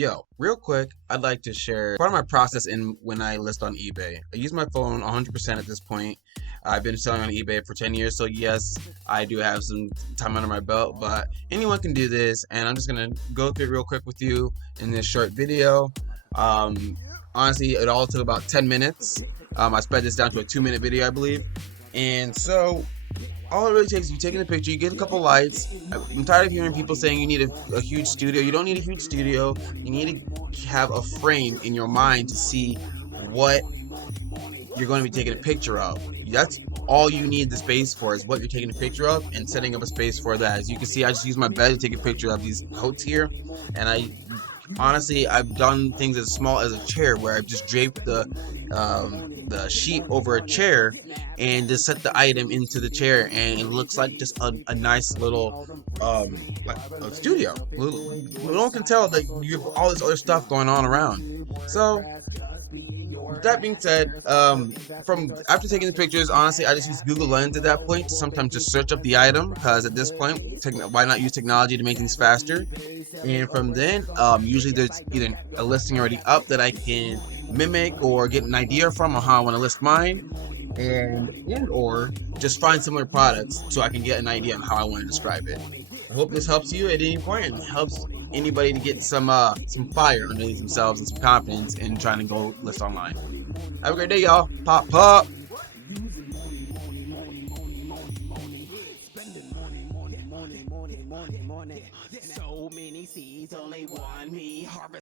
Yo, real quick, I'd like to share part of my process in when I list on eBay. I use my phone 100% at this point. I've been selling on eBay for 10 years, so yes, I do have some time under my belt, but anyone can do this, and I'm just gonna go through it real quick with you in this short video. Um, Honestly, it all took about 10 minutes. I sped this down to a 2-minute video, I believe. And so all it really takes is you taking a picture, you get a couple lights. I'm tired of hearing people saying you need a huge studio. You don't need a huge studio. You need to have a frame in your mind to see what you're going to be taking a picture of. That's all you need the space for, is what you're taking a picture of, and setting up a space for that. As you can see, I just use my bed to take a picture of these coats here, and honestly, I've done things as small as a chair, where I've just draped the sheet over a chair and just set the item into the chair, and it looks like just a nice little like a studio. No one can tell that you have all this other stuff going on around. So with that being said, from after taking the pictures, honestly, I just use Google Lens at that point to sometimes just search up the item, because at this point, why not use technology to make things faster? And from then, usually there's either a listing already up that I can mimic or get an idea from on how I want to list mine, and or just find similar products so I can get an idea on how I want to describe it. I hope this helps you at any point and helps anybody to get some fire underneath themselves and some confidence in trying to go list online. Have a great day, y'all. Pop pop. So many seeds, only one me harvest.